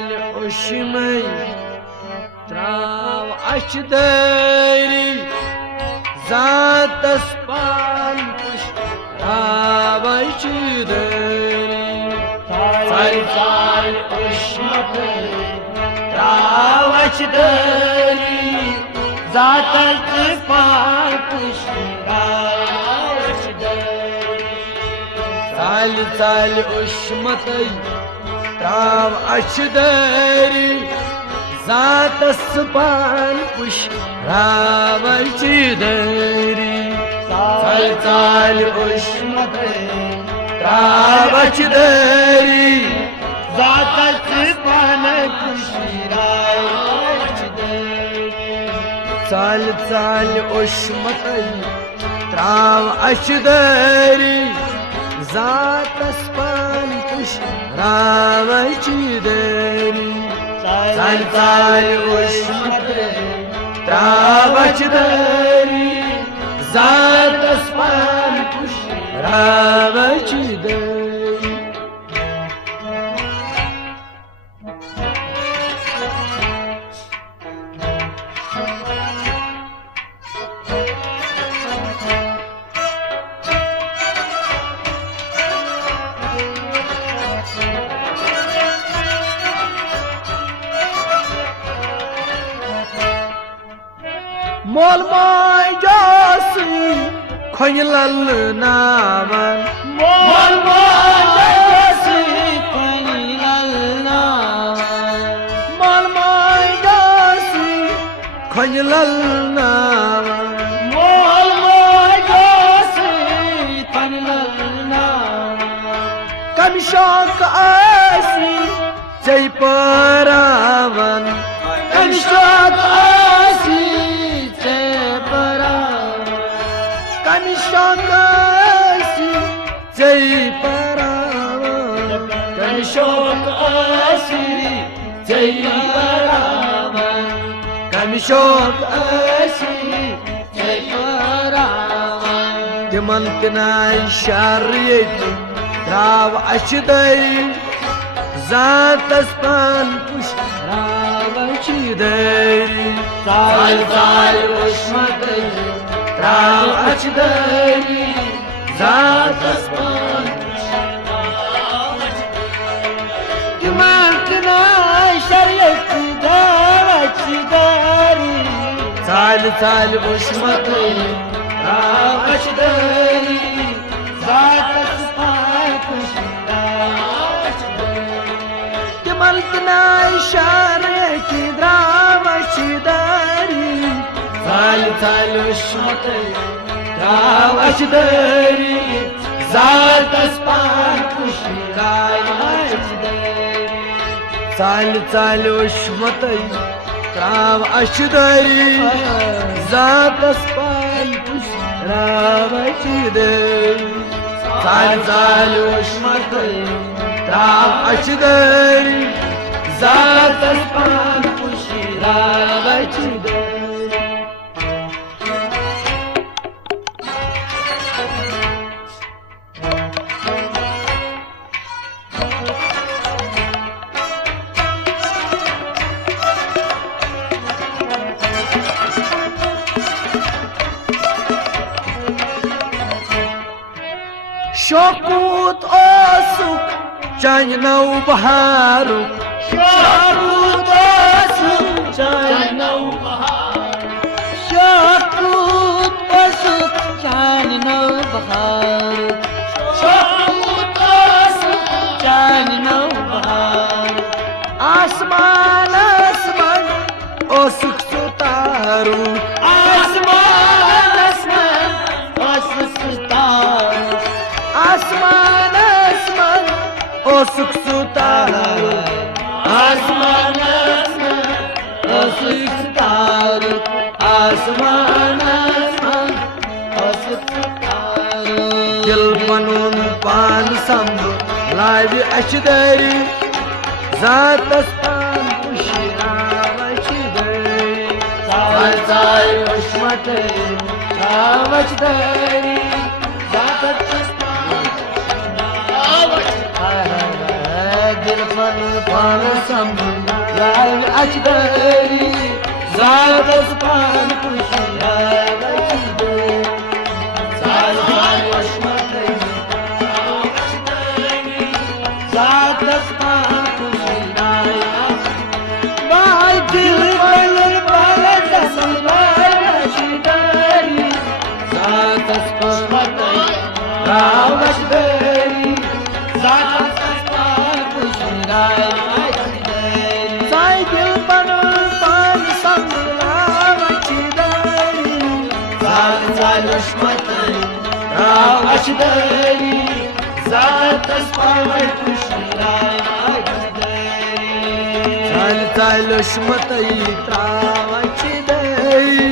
चाल उश्मई त्राव अशदरी जातस पान पुश रावशदरी चाल चाल उश्मई त्राव अशदरी जातस पान पुश चाल चाल उश्मई त्राव अशदरी जातस पान पुश रावशदरी चाल चाल उश्मई त्राव अशदरी जातस पान पुश रावशदरी चाल चाल उश्मई त्राव अशदरी जातस पान पुश रावशदरी चाल चाल उश्मई त्राव अशदरी जातस पान पुश रावशदरी मोल मोय जोसी खोइलल नामन मोल मोय जोसी खोइलल नामन मोल मोय जोसी खोइलल नामन मोल मोय जोसी खोइलल नामन कम शौक आसी जय परावन कम शौक आसी कमिशोकासी जय परावन कमिशोकासी जय परावन कमिशोकासी जय परावन तिमन तिनाय शर्यत त्राव अशदरी जातस पान पुश रावशदरी चाल चाल उश्मई त्राव अशदरी जातस पान पुश रावशदरी तिमन तिनाय शर्यत त्राव अशदरी चाल चाल उश्मई त्राव अशदरी जातस पान पुश रावशदरी तिमन तिनाय शर्यत त्राव अशदरी चाल चाल उश्मई त्राव अशदरी जातस पान पुश रावशदरी चाल चाल उश्मई त्राव अशदरी जातस पान पुश रावशदरी चाल चाल उश्मई त्राव अशदरी जातस पान पुश रावशदरी शोकूत ओसुक चाइनौ बहारुक शोकूत ओसुक चाइनौ बहारुक शोकूत ओसुक चाइनौ बहारुक शोकूत ओसुक चाइनौ बहारुक आसमान आसमान ओसुक सुतारू आसमान आसमान ओसुक सुतारू आसमान आसमान ओसुक सुतारू आसमान आसमान ओसुक सुतारू आसमान आसमान ओसुक सुतारू दिल पनुन पान संभ लाव अशदरी जातस पान पुश रावशदरी चाल चाल उश्मई त्राव अशदरी जातस पान दिल पान संभाल अचदरी ज़ातस पान पुशिराव अचदरी साल साल वशमतई ज़ातस पान पुशिराव बाय दिल बलर बाल संभाल अचदरी ज़ातस पान राव अचदरी ज़ातस पान पुशिराव राव अचदरी ज़ातस पान पुशिराव अचदरी साल लुश्मतई राव अचदरी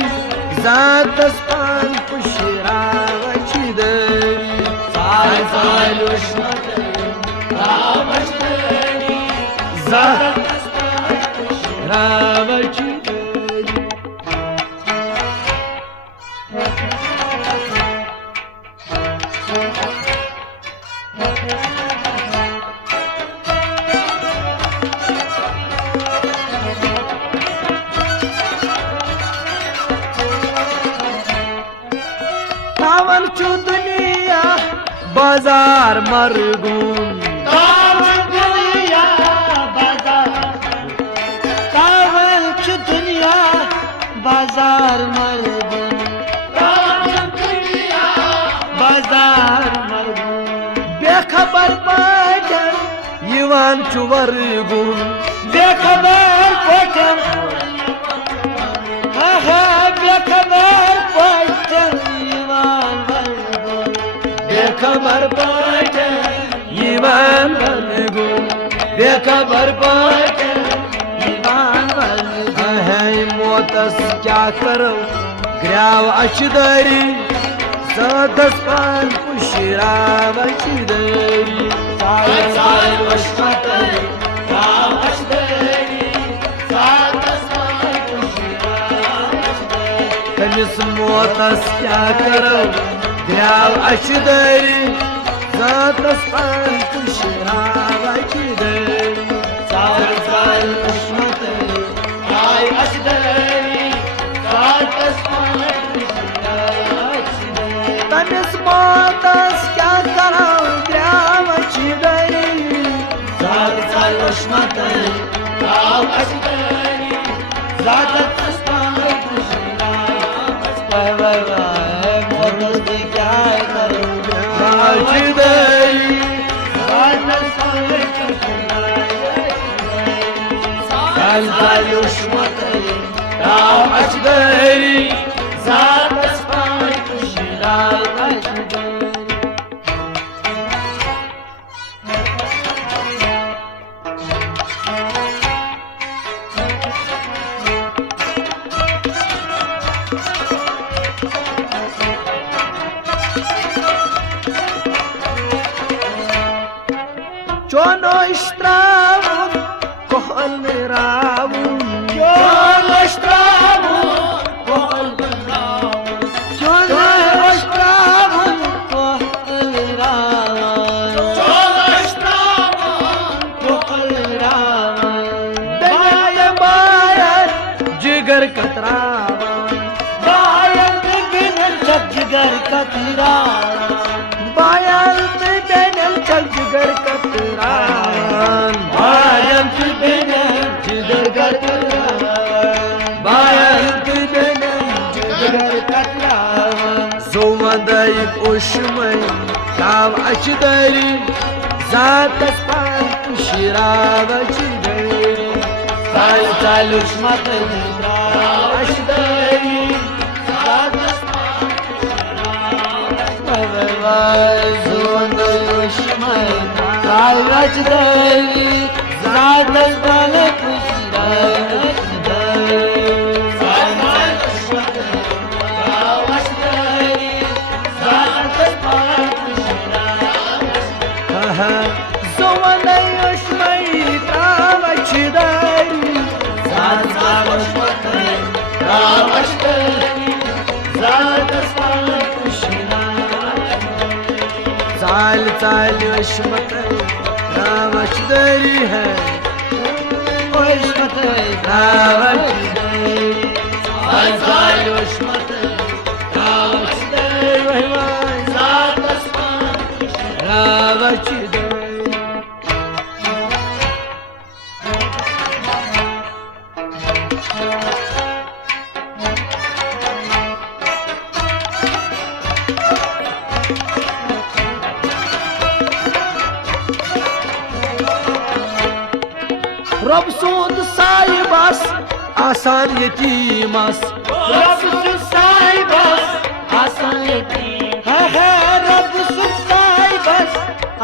ज़ातस पान पुशिराव अचदरी साल लुश्मतई राव अचदरी ज़ातस पान पुशिराव अचदरी तावन चु दुनिया बाजार मरगून तावन दुनिया बाजार मरगून बाजार मरगून बेखबर पाटन यिवान चु वरगून बेखबर पाटन बेखबर पाटन बेखबर पाटन यिवान वरगून बेखबर पाटन यिवान वरगून है मोतस क्या करो ग्राव अचदरी ज़ातस पान पुशिराव अचदरी साल वशमतई राव अचदरी ज़ातस पान पुशिराव अचदरी तमिस मोतस क्या करो ग्राव अचदरी ज़ातस पान पुशिराव अचदरी साल वशमतई राव अचदरी ज़ातस पान तमिस मोतस क्या करो ग्राव अचदरी साल वशमतई राव अचदरी ज़ातस पान पुशिराव अचदरी मोतस क्या करो ग्राव अचदरी ज़ातस पान पुशिराव साल वशमतई राव अचदरी ज़ातस पान पुशिराव अचदरी चोनो इश्त्रावुन kohon ravun चोनो इश्त्रावुन kohon ravun चोनो इश्त्रावुन kohon ravun चोनो इश्त्रावुन kohon ravun Bayern Bayern जिगर कतरावन बायन बिन जिगर कतरावन बायन बिन जिगर कतरावन बायन बिन जिगर कतरावन बायन बिन जिगर कतरावन ज़ोवंदई उशमई राव अचदरी ज़ातस पान पुशिराव अचदरी साल उशमतई राव अचदरी ज़ातस पान पुशिराव अचदरी ज़ोवंदई उशमई राव अचदरी ज़ातस पान पुशिराव अचदरी साल उशमतई राव अचदरी ज़ातस पान पुशिराव अचदरी ज़ोवंदई उशमई राव अचदरी साल उशमतई राव अचदरी ज़ातस पान पुशिराव अचदरी साल उशमतई राव अचदरी है उष्मत रावचदरी साल साल उष्मत रावचदरी वही सात आसमान रावचदरी रब सोद साहिबस आसान यतीमस रब सुन साहिबस आसान यतीम है रब सुन साहिबस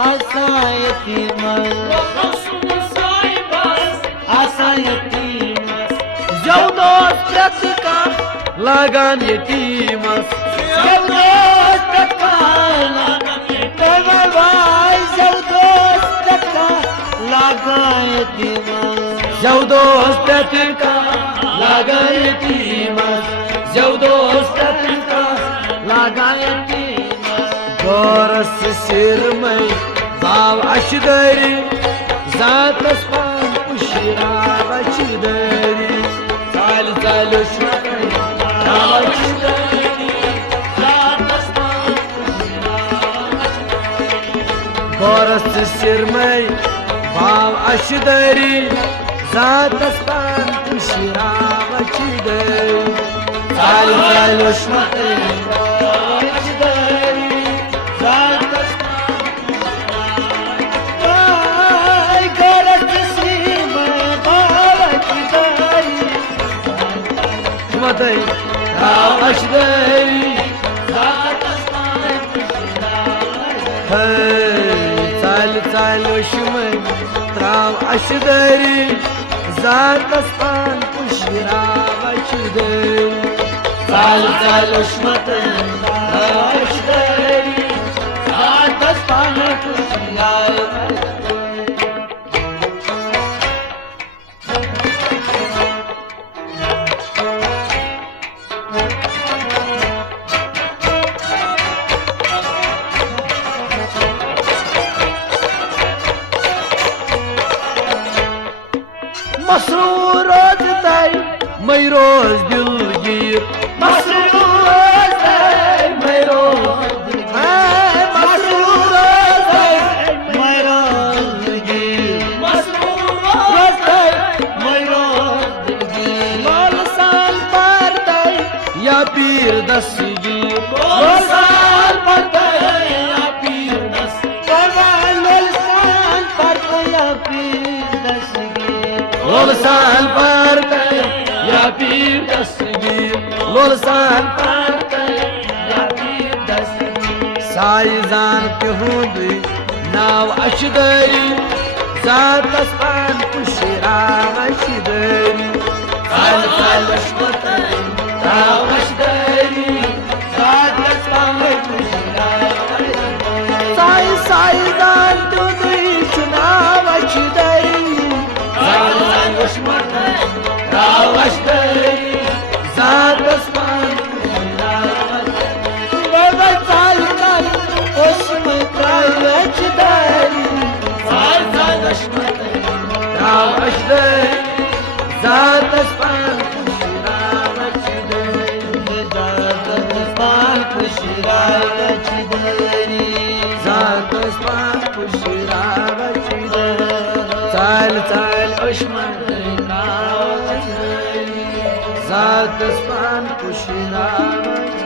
आसान यतीमस रब सुन साहिबस आसान यतीमस जवदोस प्रतका लगान यतीमस जवदोस प्रतका लगान यतीमस भाई जवदोस प्रतका लगान यतीमस जवदोस प्रतका लगान यतीमस जवदोस प्रतका लगान यतीमस गोरस सिरमई बाव अशदरी जातस पान पुशिरा बचदरी चाल चाल उष्मत रावचदरी जातस पान पुशिरा गोरस सिरमई बाव अशदरी जातस पान पुशिरा बचदरी चाल चाल उष्मत रावचदरी जातस पान गरज सीम बावचदरी मत रावचदरी जातस पान पुशिरा चाल चाल उष्मत राव अशदरी जातस पान पुशिरा बचदरी चाल चाल उष्मत रावचदरी जातस पान पुशिरा मसरूर रोज तय मई रोज दिलगीर मसरूर है मेरो मसरूर रोज तय मेरो दिलगीर मसरूर है मेरो दिलगीर लोल साल पार तय या पीर दसगीर बोल साल पड़ता है या पीर दस लोल साल पड़ता है या पीर दसगीर लोल साल पार तय या पीर दसगीर लोल साल पार तय या पीर दसगीर साइजान तिहुंद नाव अशदरी जातस पान पुशिरा बचदरी चाल चाल उष्मत राव अशदरी जातस पान पुशिरा साइजान तिहुंद चुनाव अशदरी चाल चाल उष्मत राव अशदरी जातस पान पुशिरा बाबा चाल चाल उष्मत रावचदरी चाल चाल उष्मत राव अशदरी जातस पान पुशिरा बचदरी जातस पान पुशिरा रावचदरी जातस पान पुशिरा बचदरी चाल चाल उष्मत रावचदरी जातस पान पुशिरा बचदरी